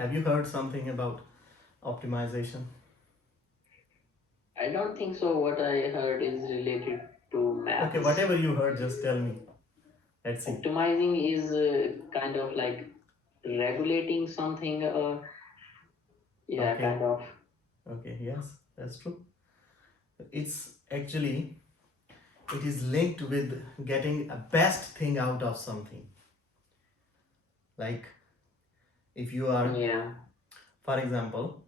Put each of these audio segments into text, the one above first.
Have you heard something about optimization? I don't think so. What I heard is related to Okay, maths. whatever you heard, just tell me. Let's see. Optimizing is kind of like regulating something. Yeah, Okay, kind of. okay, yes, that's true. It's actually it is linked with getting a best thing out of something. Like if you are, Yeah, for example,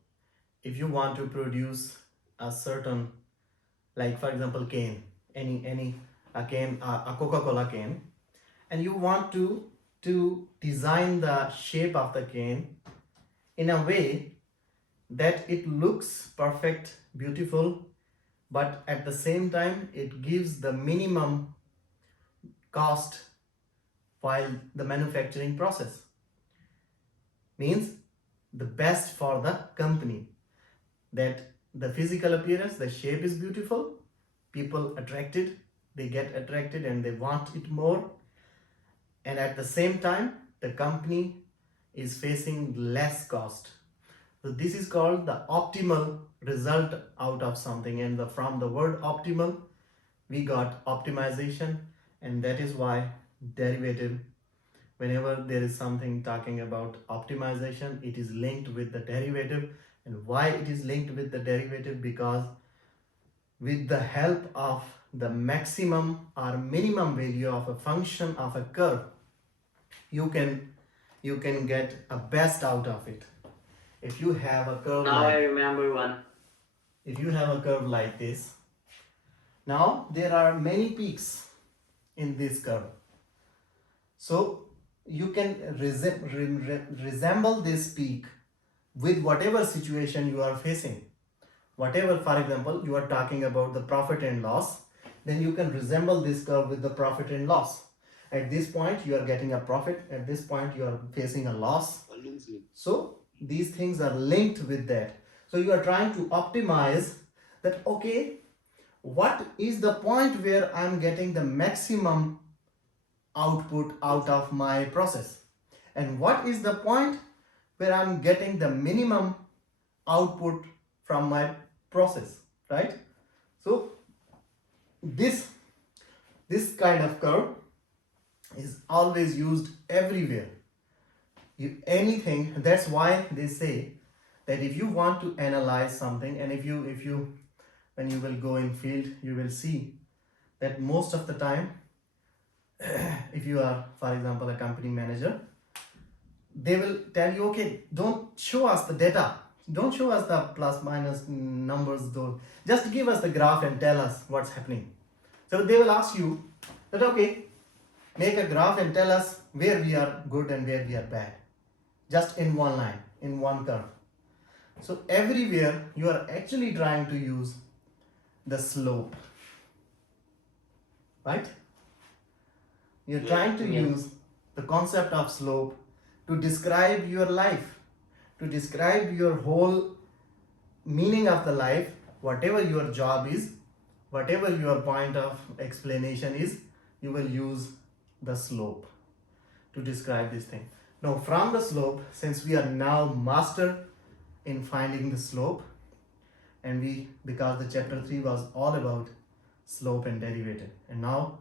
if you want to produce a certain, like for example, cane, any a cane, a Coca-Cola cane, and you want to design the shape of the cane in a way that it looks perfect, beautiful, but at the same time it gives the minimum cost while the manufacturing process, means the best for the company, that the physical appearance, the shape is beautiful, people attracted, they get attracted and they want it more, and at the same time the company is facing less cost. So this is called the optimal result out of something, and from the word optimal we got optimization, and that is why derivative, whenever there is something talking about optimization, it is linked with the derivative. And why it is linked with the derivative? Because with the help of the maximum or minimum value of a function of a curve, you can get a best out of it. If you have a curve now I like remember one. if you have a curve like this, now there are many peaks in this curve, so you can resemble this peak with whatever situation you are facing. Whatever, for example, you are talking about the profit and loss, then you can resemble this curve with the profit and loss. At this point you are getting a profit, at this point you are facing a loss, so these things are linked with that. So you are trying to optimize that, okay, what is the point where I'm getting the maximum output out of my process, and what is the point where I'm getting the minimum output from my process, right? So this this kind of curve is always used everywhere. Anything, that's why they say that if you want to analyze something, and if you when you will go in field, you will see that most of the time, if you are, for example, a company manager, they will tell you, okay, don't show us the data, don't show us the plus minus numbers, though, just give us the graph and tell us what's happening. So they will ask you that, okay, make a graph and tell us where we are good and where we are bad, just in one line, in one curve. So everywhere you are actually trying to use the slope, right? You're trying to Yes. use the concept of slope to describe your life, to describe your whole meaning of the life, whatever your job is, whatever your point of explanation is, you will use the slope to describe this thing. Now, from the slope, since we are now master in finding the slope, and we, because the chapter 3 was all about slope and derivative, and now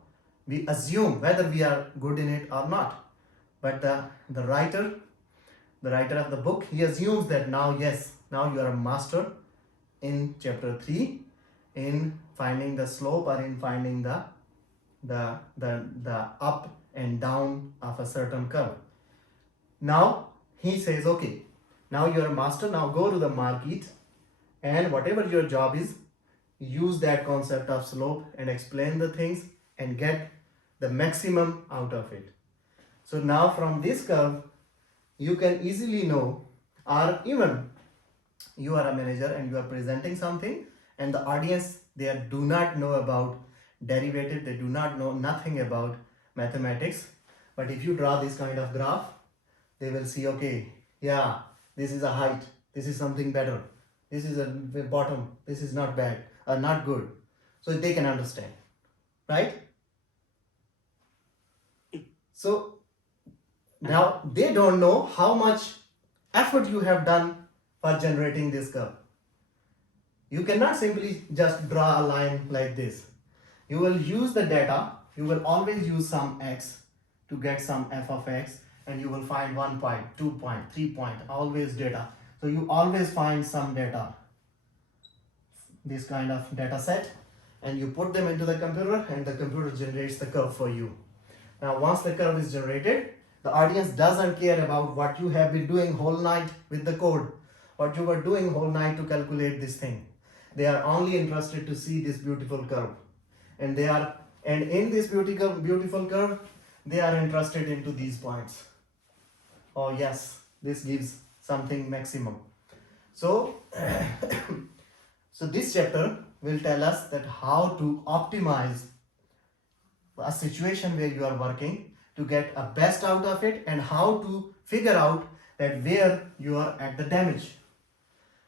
we assume whether we are good in it or not. But the writer of the book, he assumes that now, yes, now you are a master in chapter 3 in finding the slope, or in finding the up and down of a certain curve. Now he says, okay, now you are a master, now go to the market, and whatever your job is, use that concept of slope and explain the things and get the maximum out of it. So now from this curve, you can easily know, or even you are a manager and you are presenting something, and the audience, they do not know about derivative, they do not know nothing about mathematics, but if you draw this kind of graph, they will see, okay, yeah, this is a height, this is something better, this is a bottom, this is not bad or not good, so they can understand, right? So now they don't know how much effort you have done for generating this curve. You cannot simply just draw a line like this. You will use the data, you will always use some x to get some f of x, and you will find 1 point, 2 point, 3 point, always data. So you always find some data, this kind of data set, and you put them into the computer, and the computer generates the curve for you. Now once the curve is generated, the audience doesn't care about what you have been doing whole night with the code, what you were doing whole night to calculate this thing. They are only interested to see this beautiful curve, and in this beautiful curve, they are interested into these points. Oh yes, this gives something maximum. So so this chapter will tell us that how to optimize a situation where you are working to get a best out of it, and how to figure out that where you are at the damage.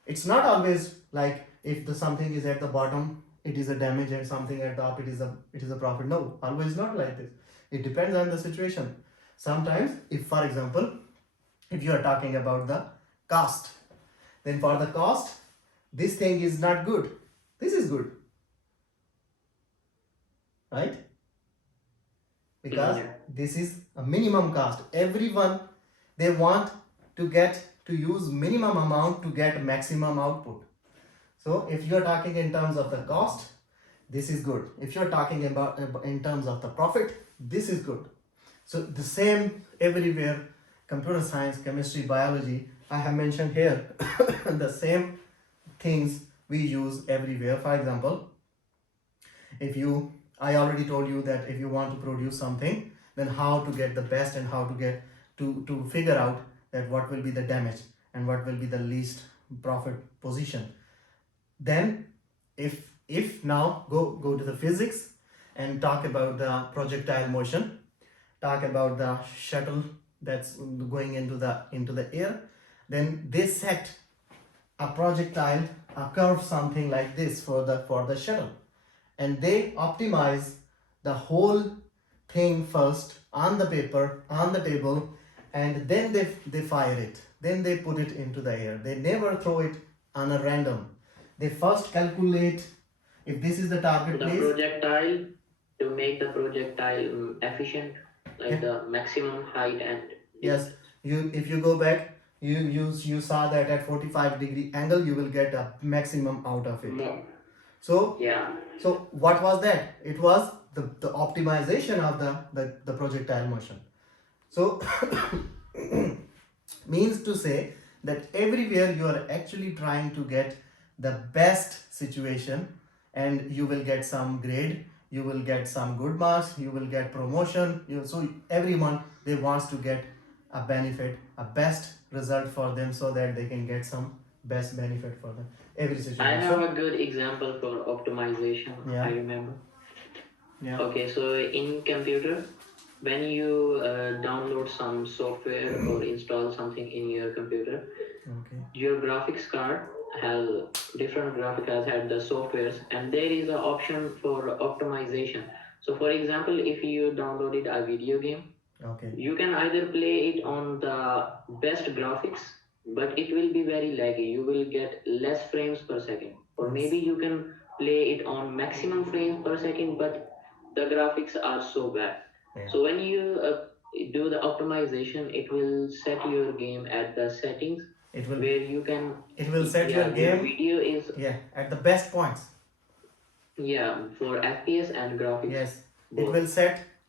It's not always like if the something is at the bottom it is a damage, and something at the top it is a profit. No, always not like this. It depends on the situation. Sometimes, if for example, if you are talking about the cost, then for the cost this thing is not good, this is good, right? Because Yeah. this is a minimum cost. Everyone, they want to use minimum amount to get maximum output. So if you're talking in terms of the cost, this is good. If you're talking about in terms of the profit, this is good. So the same everywhere, computer science, chemistry, biology, I have mentioned here the same things we use everywhere. For example, I already told you that if you want to produce something, then how to get the best, and how to get to figure out that what will be the damage and what will be the least profit position. Then if now go to the physics and talk about the projectile motion, talk about the shuttle that's going into the air, then they set a projectile, a curve, something like this for the shuttle, and they optimize the whole thing first on the paper, on the table, and then they fire it, then they put it into the air. They never throw it on a random. They first calculate if this is the target The place. projectile, to make the projectile efficient, like the maximum height and Yes, if you go back, you saw that at 45-degree angle you will get a maximum out of it. more. So Yeah. so what was that? It was the optimization of the projectile motion. So means to say that everywhere you are actually trying to get the best situation, and you will get some grade, you will get some good marks, you will get promotion. So everyone, they wants to get a benefit, a best result for them, so that they can get some best benefit for them every I situation. have So a good example for optimization. Yeah. I remember. yeah, Okay, so in computer, when you download some software or install something in your computer, okay, your graphics card has different graphic cards had the softwares, and there is an option for optimization. So for example, if you downloaded a video game, okay, you can either play it on the best graphics, but it will be very laggy. You will get less frames per second. Or Yes. maybe you can play it on maximum frames per second, but the graphics are so bad. Yeah. So when you do the optimization, it will set your game at the settings it will where you can, it will set yeah, your game video is, yeah at the best points. yeah, for FPS and graphics. Yes, both.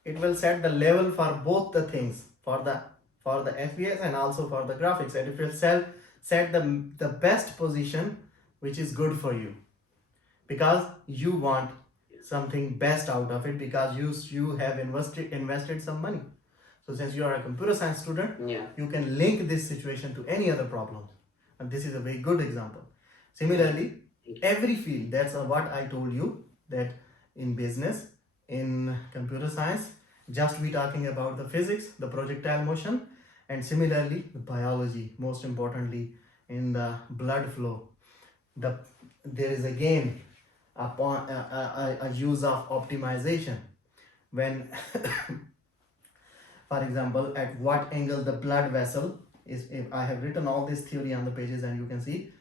it will set the level for both the things, for the FPS and also for the graphics, and it will set the best position which is good for you, because you want something best out of it, because you have invested some money. So since you are a computer science student, Yeah. you can link this situation to any other problem, and this is a very good example. Similarly, every field, that's what I told you, that in business, in computer science, just we talking about the physics, the projectile motion, and similarly the biology, most importantly in the blood flow, there is again a use of optimization. When for example, at what angle the blood vessel is, if I have written all this theory on the pages, and you can see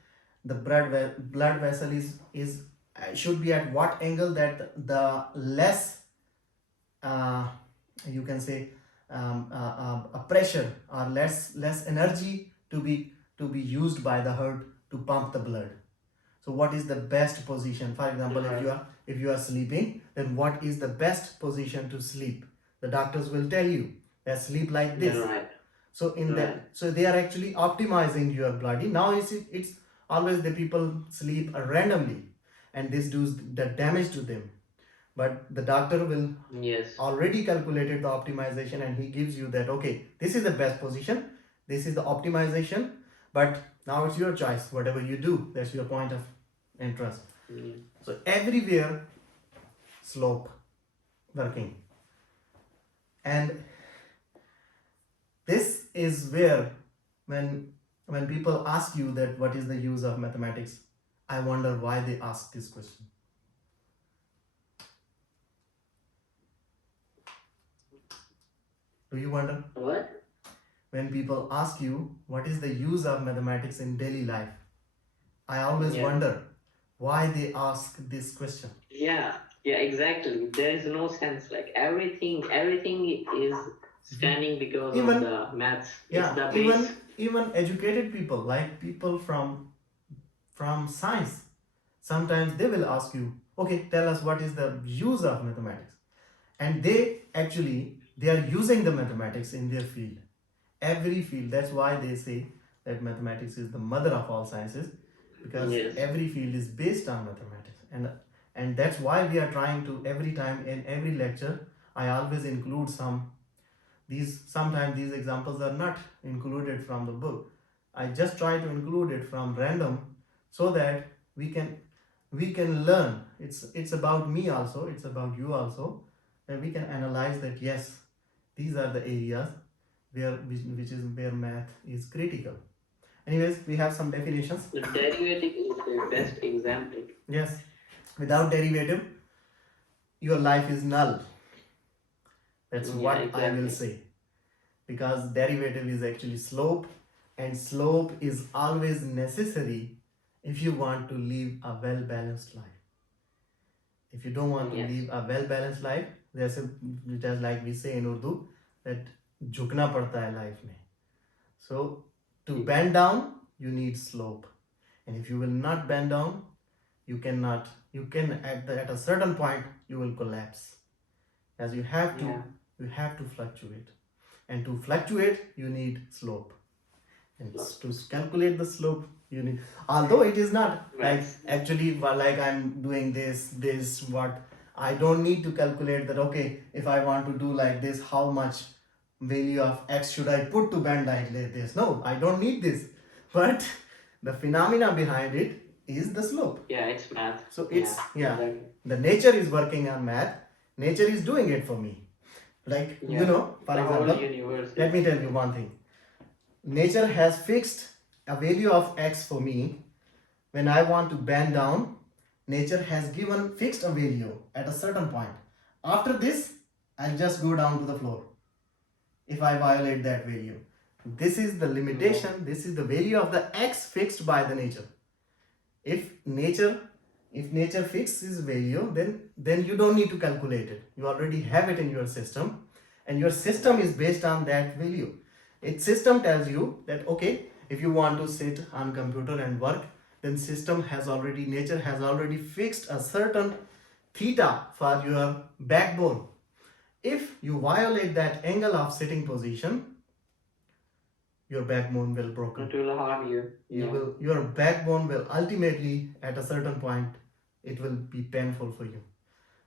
the blood vessel is should be at what angle that the less you can say a pressure or less energy to be used by the heart to pump the blood. So what is the best position? For example, if you are sleeping, then what is the best position to sleep? The doctors will tell you that sleep like this. Right. So in that, so they are actually optimizing your body. Now it's always the people sleep randomly, and this does the damage to them. But the doctor will Yes. already calculated the optimization, and he gives you that, okay, this is the best position, this is the optimization, but now it's your choice. Whatever you do, that's your point of interest. So everywhere slope working, and this is where when people ask you that what is the use of mathematics, I wonder why they ask this question. Do you wonder? What? When people ask you what is the use of mathematics in daily life, I always wonder why they ask this question. Yeah, exactly. There is no sense. Like everything is standing because of the maths. It's the base. Even educated people, like people from science, sometimes they will ask you, okay, tell us what is the use of mathematics, and they are using the mathematics in their field, every field. That's why they say that mathematics is the mother of all sciences, because every field is based on mathematics. And that's why we are trying to, every time in every lecture, I always include sometimes these examples are not included from the book. I just try to include it from random, so that we can learn. It's about me also, it's about you also, that we can analyze that, yes, these are the areas which is where math is critical. Anyways, we have some definitions. The derivative is the best example. Yes, without derivative, your life is null. That's what exactly I will say. Because derivative is actually slope, and slope is always necessary if you want to live a well-balanced life. If you don't want to live a well-balanced life, just like we say in Urdu, that झुकना पड़ता है life में. So to bend down, you need slope, and if you will not bend down, you can at a certain point you will collapse, as you have to fluctuate, and to fluctuate you need slope, and to calculate the slope you need, although it is not like actually like I'm doing this what I don't need to calculate that, okay, if I want to do like this, how much value of x should I put to bend like this? No, I don't need this. But the phenomena behind it is the slope. Yeah, it's math. So it's exactly. The nature is working on math. Nature is doing it for me. Like for example, let me tell you one thing. Nature has fixed a value of x for me. When I want to bend down, nature has fixed a value at a certain point. After this, I'll just go down to the floor if I violate that value. This is the limitation. This is the value of the x fixed by the nature. If nature fixes value, then you don't need to calculate it. You already have it in your system, and your system is based on that value. Its system tells you that, okay, if you want to sit on computer and work, then nature has already fixed a certain theta for your backbone. If you violate that angle of sitting position, your backbone will broken. It will harm you. Your backbone will ultimately, at a certain point, it will be painful for you.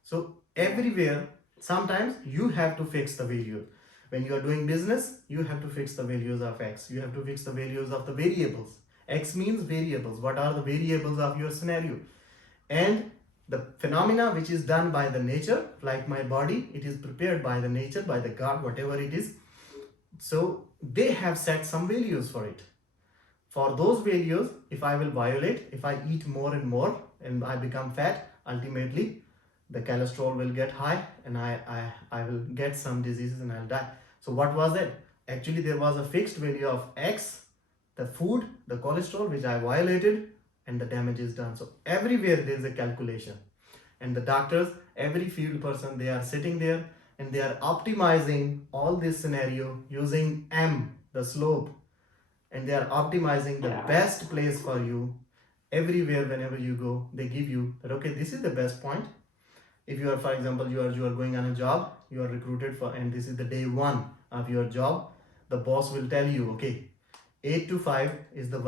So everywhere, sometimes you have to fix the values. When you are doing business, you have to fix the values of x. You have to fix the values of the variables. X means variables. What are the variables of your scenario? And the phenomena which is done by the nature, like my body, it is prepared by the nature, by the God, whatever it is. So they have set some values for it. For those values, if I will violate, if I eat more and more and I become fat, ultimately the cholesterol will get high, and I will get some diseases and I'll die. So what was it? Actually, there was a fixed value of X, the food, the cholesterol, which I violated, and the damage is done. So everywhere there is a calculation. And the doctors, every field person, they are sitting there and they are optimizing all this scenario using M, the slope, and they are optimizing the best place for you. Everywhere, whenever you go, they give you that, okay, this is the best point. If you are, for example, you are going on a job, you are recruited for, and this is the day one of your job, the boss will tell you, okay, 8 to 5 is the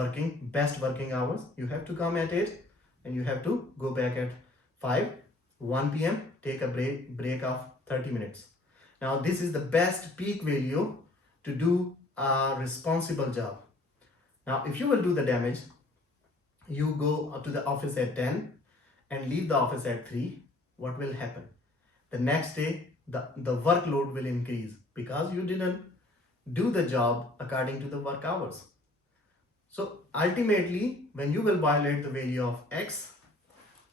best working hours. You have to come at 8 and you have to go back at 5. 1 p.m. take a break of 30 minutes. Now this is the best peak value to do a responsible job. Now if you will do the damage, you go up to the office at 10 and leave the office at 3. What will happen? The next day the workload will increase because you didn't do the job according to the work hours. So ultimately, when you will violate the value of X,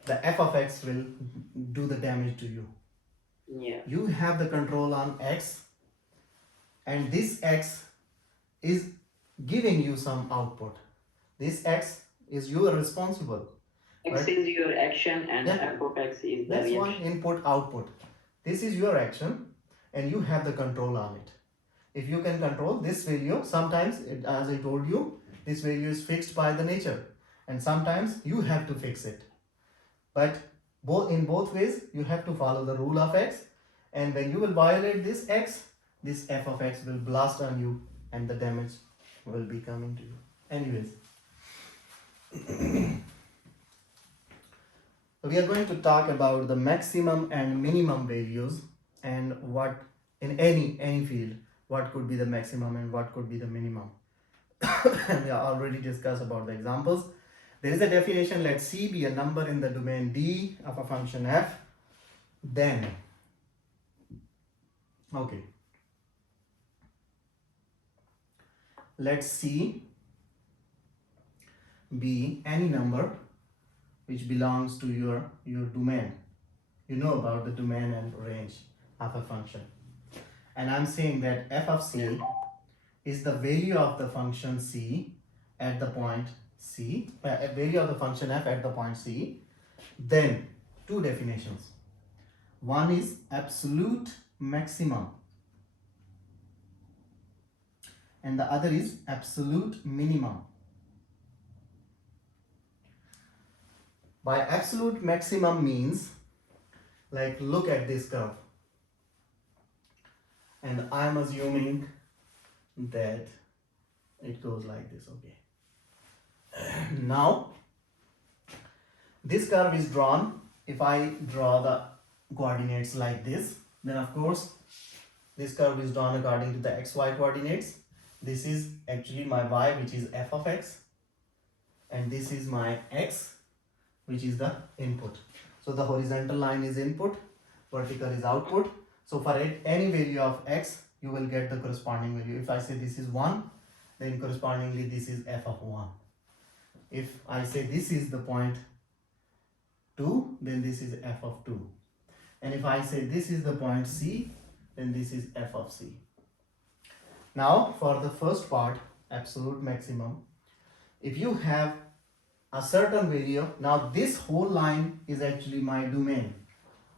the f of X will do the damage to you. Yeah. You have the control on X, and this X is giving you some output. This X is you are responsible. X right? is your action and f of X is the That's reaction. one input output. This is your action and you have the control on it. If you can control this value, sometimes as I told you, this value is fixed by the nature, and sometimes you have to fix it. But in both ways, you have to follow the rule of X, and when you will violate this X, this f of X will blast on you and the damage will be coming to you. Anyways, we are going to talk about the maximum and minimum values, and what in any field, what could be the maximum and what could be the minimum. We already discussed about the examples. There is a definition, let C be a number in the domain D of a function f, then, okay, let C be any number which belongs to your domain. You know about the domain and range of a function. And I'm saying that f of C is the value of the function C at the point C, value of the function f at the point C. Then two definitions. One is absolute maximum and the other is absolute minimum. By absolute maximum means, like, look at this curve, and I'm assuming that it goes like this, okay. Now this curve is drawn. If I draw the coordinates like this, then of course this curve is drawn according to the xy coordinates. This is actually my y, which is f of X, and this is my x, which is the input. So the horizontal line is input, vertical is output. So for any value of X, you will get the corresponding value. If I say this is 1, then correspondingly this is f of 1. If I say this is the point 2, then this is f of 2. And if I say this is the point C, then this is f of C. Now for the first part, absolute maximum, if you have a certain value, now this whole line is actually my domain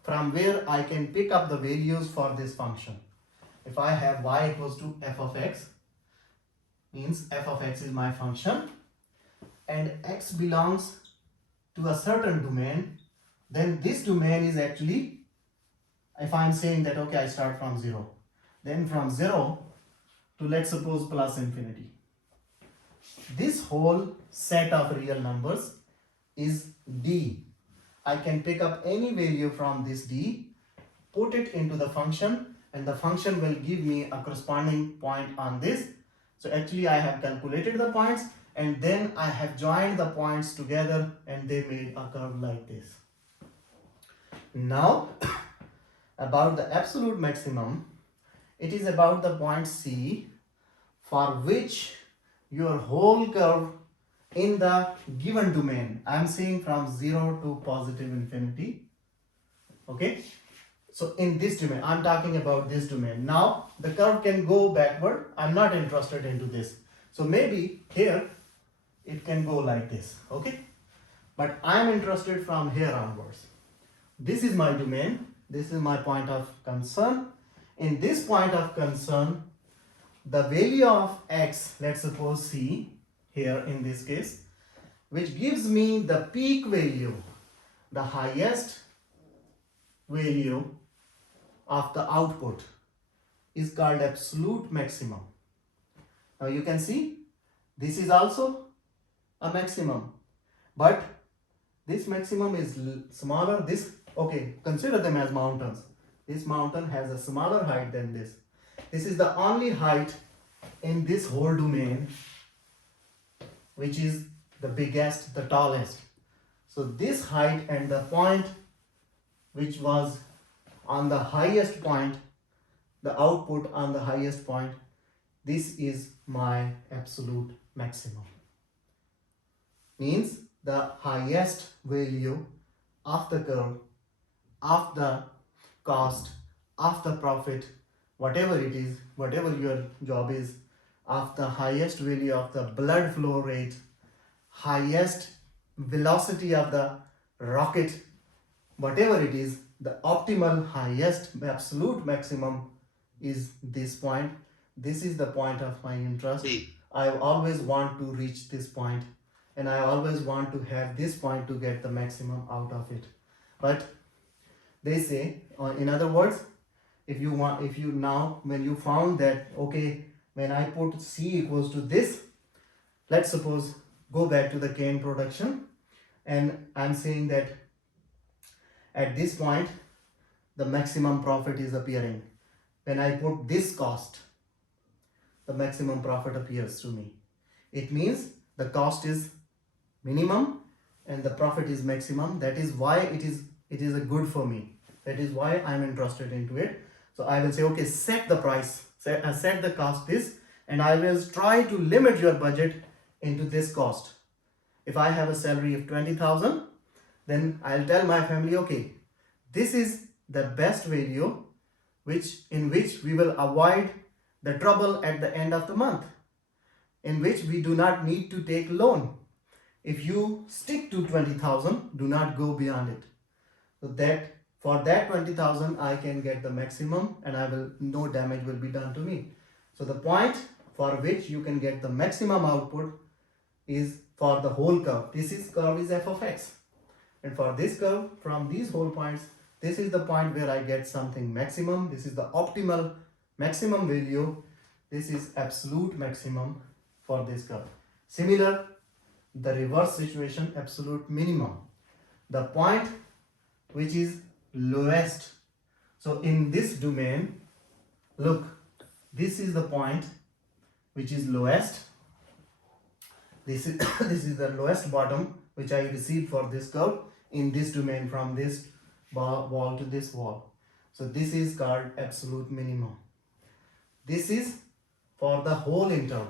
from where I can pick up the values for this function. If I have y equals to f of X, means f of X is my function and X belongs to a certain domain, then this domain is actually, if I'm saying that, okay, I start from 0, then from 0 to, let's suppose, plus infinity. This whole set of real numbers is D. I can pick up any value from this D, put it into the function, and the function will give me a corresponding point on this. So actually I have calculated the points and then I have joined the points together and they made a curve like this. Now about the absolute maximum, it is about the point C for which your whole curve in the given domain, I am saying from 0 to positive infinity, okay. So in this domain, I'm talking about this domain. Now the curve can go backward. I'm not interested into this. So maybe here it can go like this, okay? But I'm interested from here onwards. This is my domain. This is my point of concern. In this point of concern, the value of x, let's suppose c, here in this case, which gives me the peak value, the highest value of the output, is called absolute maximum. Now you can see this is also a maximum, but this maximum is smaller. This, okay, consider them as mountains. This mountain has a smaller height than this. This is the only height in this whole domain which is the biggest, the tallest. So this height and the point which was on the highest point, the output on the highest point, this is my absolute maximum. Means the highest value of the curve, of the cost, of the profit, whatever it is, whatever your job is, of the highest value of the blood flow rate, highest velocity of the rocket, whatever it is, the optimal highest absolute maximum is this point. This is the point of my interest. I always want to reach this point, and I always want to have this point to get the maximum out of it. But they say, in other words, if you now, when you found that, okay, when I put C equals to this, let's suppose, go back to the cane production, and I'm saying that at this point, the maximum profit is appearing. When I put this cost, the maximum profit appears to me. It means the cost is minimum and the profit is maximum. That is why it is a good for me. That is why I'm interested into it. So I will say, okay, set the price, set the cost this, and I will try to limit your budget into this cost. If I have a salary of 20,000, then I'll tell my family, okay, this is the best value in which we will avoid the trouble at the end of the month, in which we do not need to take loan. If you stick to 20,000, do not go beyond it. So that for that 20,000, I can get the maximum, and no damage will be done to me. So the point for which you can get the maximum output is for the whole curve. This curve is f of x. And for this curve, from these whole points, this is the point where I get something maximum. This is the optimal maximum value. This is absolute maximum for this curve. Similar, the reverse situation, absolute minimum. The point which is lowest. So in this domain, look, this is the point which is lowest. This is the lowest bottom which I received for this curve in this domain, from this wall to this wall. So this is called absolute minimum. This is for the whole interval.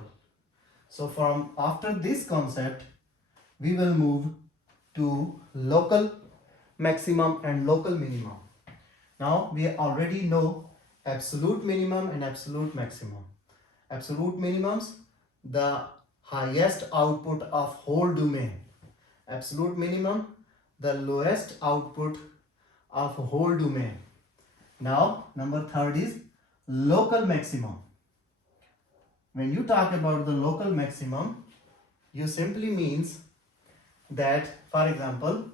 So from after this concept, we will move to local maximum and local minimum. Now we already know absolute minimum and absolute maximum. Absolute minimums, the highest output of whole domain. Absolute minimum, the lowest output of whole domain. Now number third is local maximum. When you talk about the local maximum, you simply means that, for example,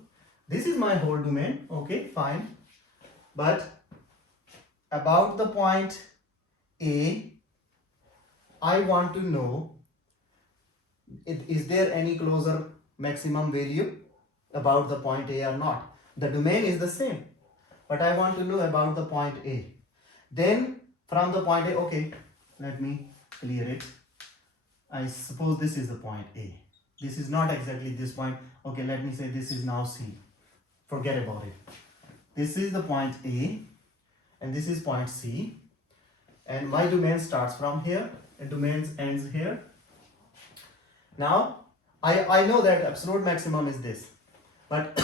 this is my whole domain, okay, fine, but about the point A, I want to know, is there any closer maximum value about the point A or not? The domain is the same, but I want to know about the point A. Then from the point A, okay, let me clear it. I suppose this is the point A. This is not exactly this point. Okay, let me say this is now C. Forget about it. This is the point A, and this is point C, and my domain starts from here and domain ends here. Now I know that absolute maximum is this, but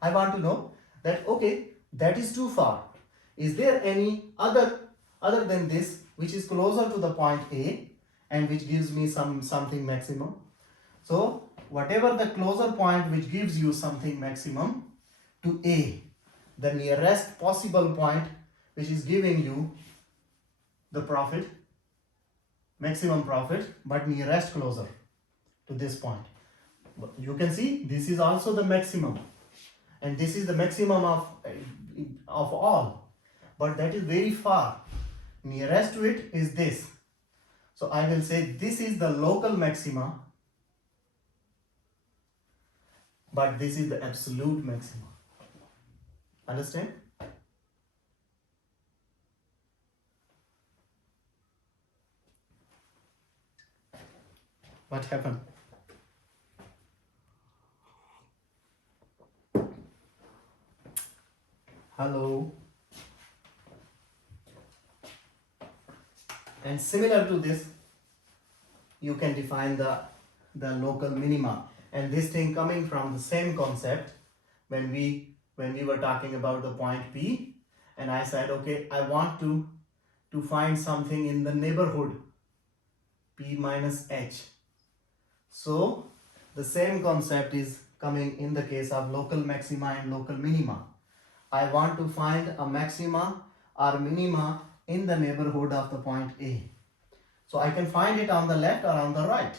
I want to know that, okay, that is too far. is there any other than this which is closer to the point A and which gives me something maximum? So whatever the closer point which gives you something maximum to A, the nearest possible point which is giving you the profit, maximum profit, but nearest closer to this point. You can see this is also the maximum, and this is the maximum of all, but that is very far. Nearest to it is this. So I will say this is the local maxima, but this is the absolute maxima. Understand? What happened? Hello. And similar to this, you can define the local minima, and this thing coming from the same concept when we were talking about the point P, and I said, okay, I want to find something in the neighborhood P minus H. So the same concept is coming in the case of local maxima and local minima. I want to find a maxima or minima in the neighborhood of the point A. So I can find it on the left or on the right.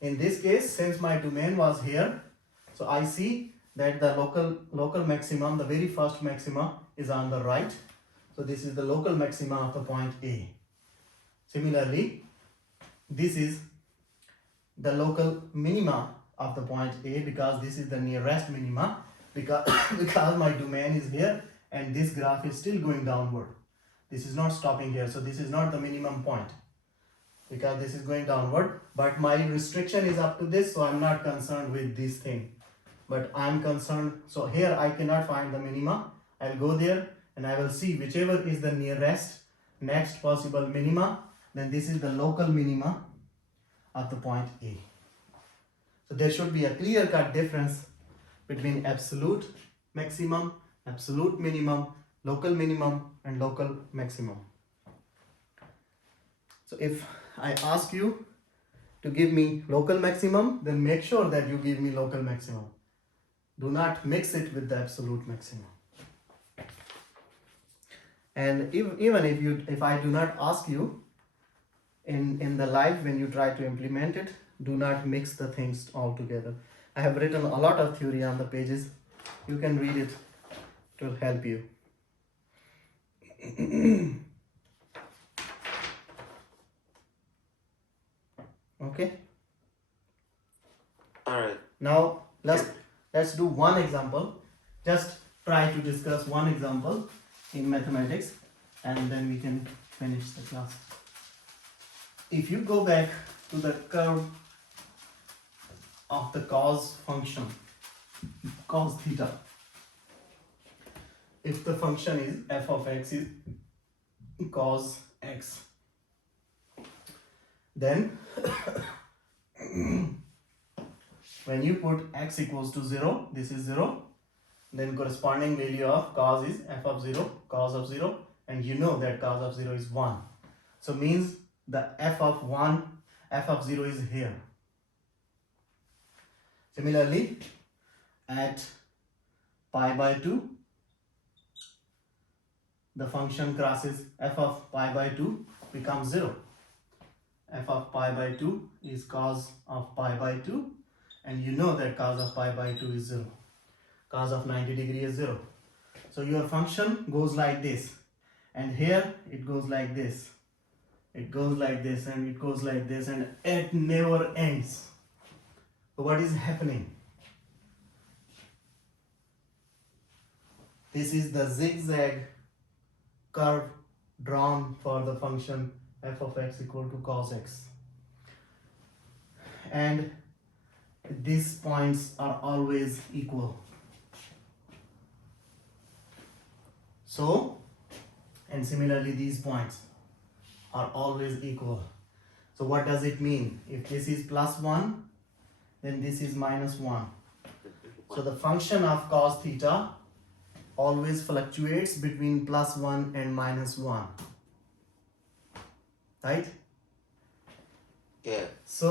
In this case, since my domain was here, so I see that the local maximum, the very first maxima, is on the right. So this is the local maxima of the point A. Similarly, this is the local minima of the point A, because this is the nearest minima, because my domain is here and this graph is still going downward. This is not stopping here, so this is not the minimum point because this is going downward, but my restriction is up to this, so I'm not concerned with this thing, but I'm concerned. So here I cannot find the minima. I'll go there and I will see whichever is the next possible minima, then this is the local minima of the point A. So there should be a clear-cut difference between absolute maximum, absolute minimum, local minimum, and local maximum. So if I ask you to give me local maximum, then make sure that you give me local maximum. Do not mix it with the absolute maximum. And even if I do not ask you in the life, when you try to implement it, do not mix the things all together. I have written a lot of theory on the pages. You can read it. It will help you. Okay. All right. Now let's do one example. Just try to discuss one example in mathematics, and then we can finish the class. If you go back to the curve of the cos function, cos theta, if the function is f of x is cos x, then when you put x equals to 0, this is 0, then corresponding value of cos is f of 0, cos of 0, and you know that cos of 0 is 1. So means the f of 0 is here. Similarly, at pi by 2, the function crosses f of pi by 2 becomes 0. F of pi by 2 is cos of pi by 2, and you know that cos of pi by 2 is 0. Cos of 90 degree is 0. So your function goes like this, and here it goes like this. It goes like this, and it goes like this, and it never ends. So what is happening? This is the zigzag curve drawn for the function f of x equal to cos x. And these points are always equal. So, and similarly these points are always equal. So what does it mean? If this is plus 1, then this is minus 1. So the function of cos theta always fluctuates between +1 and -1, right? Yeah. So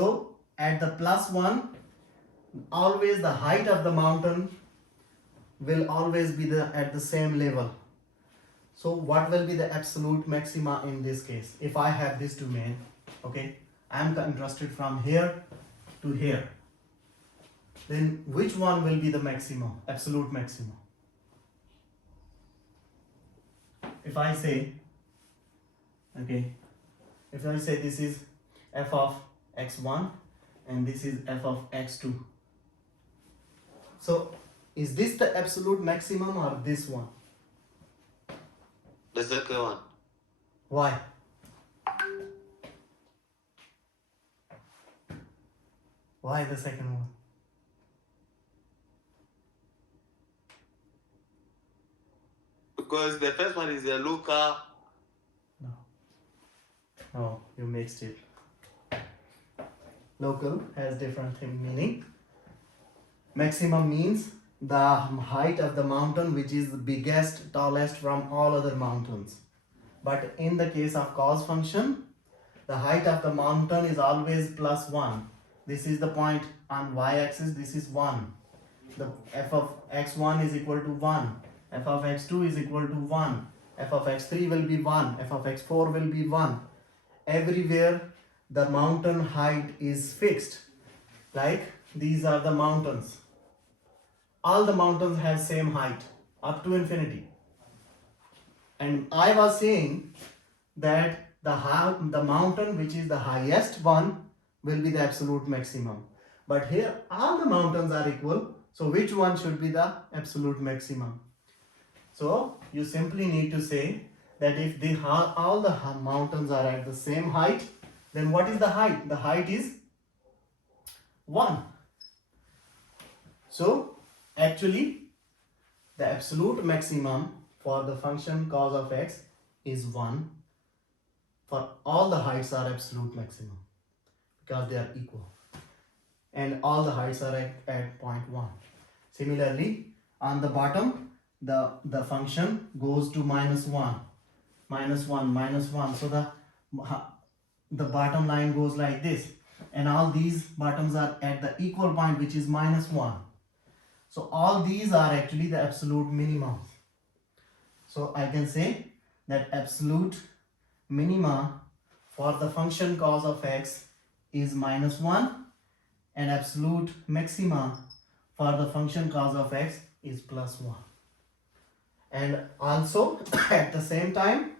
at the +1, always the height of the mountain will always be at the same level. So what will be the absolute maxima in this case? If I have this domain, okay, I am interested from here to here, then which one will be the maximum, absolute maximum? If I say, okay, if I say this is f of x1 and this is f of x2, so is this the absolute maximum or this one? The second one. Why? Why the second one? Because the first one is a local. No, you mixed it. Local has different meaning. Maximum means the height of the mountain which is the biggest, tallest from all other mountains. But in the case of cos function, the height of the mountain is always +1. This is the point on y-axis, this is 1. The f of x1 is equal to 1. F of x2 is equal to 1. F of x3 will be 1. F of x4 will be 1. Everywhere the mountain height is fixed. Like these are the mountains. All the mountains have same height up to infinity. And I was saying that the mountain which is the highest one will be the absolute maximum. But here all the mountains are equal. So which one should be the absolute maximum? So you simply need to say that if all the mountains are at the same height, then what is the height? The height is 1. So actually the absolute maximum for the function cos of x is 1. For all the heights are absolute maximum because they are equal. And all the heights are at point 1. Similarly, on the bottom, the function goes to -1, -1, -1. So the bottom line goes like this. And all these bottoms are at the equal point, which is -1. So all these are actually the absolute minimums. So I can say that absolute minima for the function cos of x is -1 and absolute maxima for the function cos of x is +1. And also at the same time,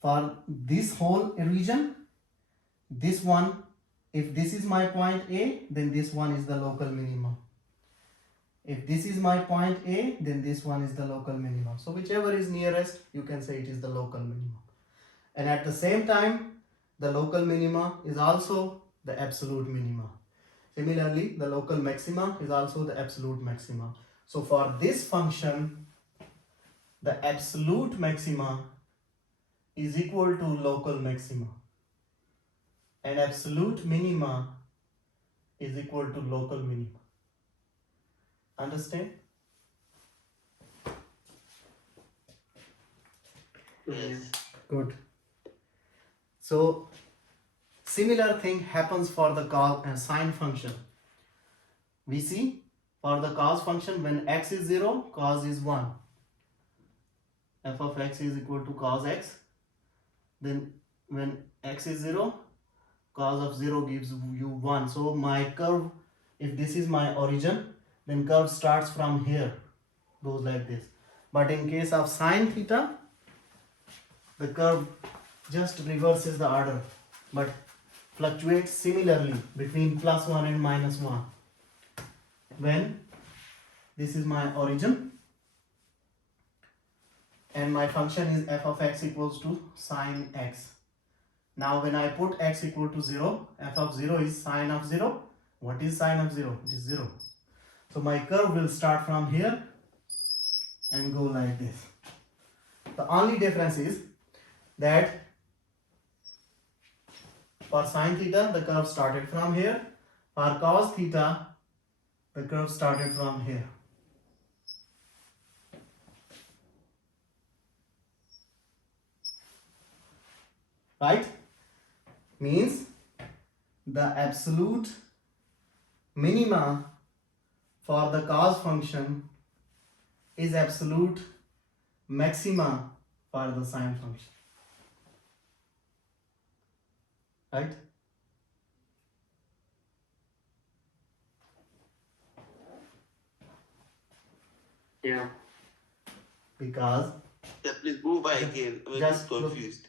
for this whole region, this one, if this is my point A, then this one is the local minimum. If this is my point A, then this one is the local minimum. So whichever is nearest, you can say it is the local minimum. And at the same time, the local minima is also the absolute minima. Similarly, the local maxima is also the absolute maxima. So for this function, the absolute maxima is equal to local maxima. And absolute minima is equal to local minima. Understand? Yes. Good. So similar thing happens for the cos and sine function. We see for the cos function, when x is 0, cos is 1. F of x is equal to cos x. Then when x is 0, cos of 0 gives you 1. So my curve, if this is my origin, then curve starts from here, goes like this. But in case of sine theta, the curve just reverses the order, but fluctuates similarly between +1 and -1. When this is my origin and my function is f of x equals to sine x. Now when I put x equal to 0, f of 0 is sine of 0. What is sine of 0? It is 0. So my curve will start from here and go like this. The only difference is that for sine theta, the curve started from here. For cos theta, the curve started from here. right? Means the absolute minima for the cos function is absolute maxima for the sine function, right? Yeah. Because Yeah, please go by again. I'm a bit just confused.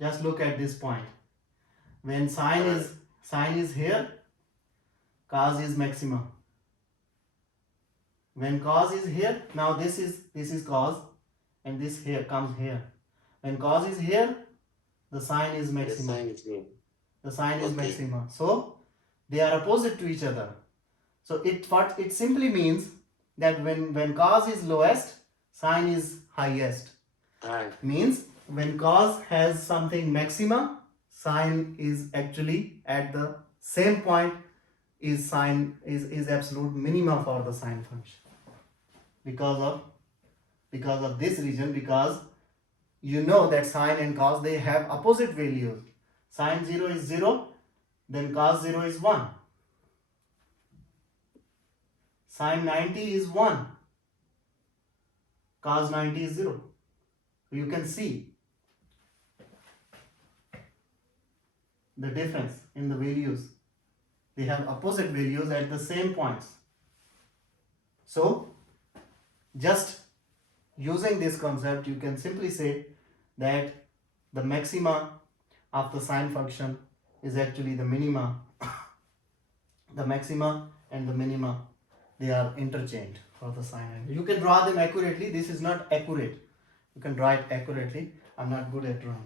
just look at this point. When sine is here, cos is maxima. When cos is here, now this is cos, and this here comes here. When cos is here, the sine is The maxima. sign is here. The sine is Okay. maxima. So they are opposite to each other. So what it simply means that when cos is lowest, sine is highest. Alright. Means when cos has something maxima, sine is actually at the same point, is sine is absolute minima for the sine function. Because of this reason, because you know that sine and cos, they have opposite values. Sine 0 is 0, then cos 0 is 1. Sine 90 is 1, cos 90 is 0. You can see the difference in the values. They have opposite values at the same points. So just using this concept, you can simply say that the maxima of the sine function is actually the minima. The maxima and the minima, they are interchanged for the sine angle. You can draw them accurately. This is not accurate. You can draw it accurately. I'm not good at drawing.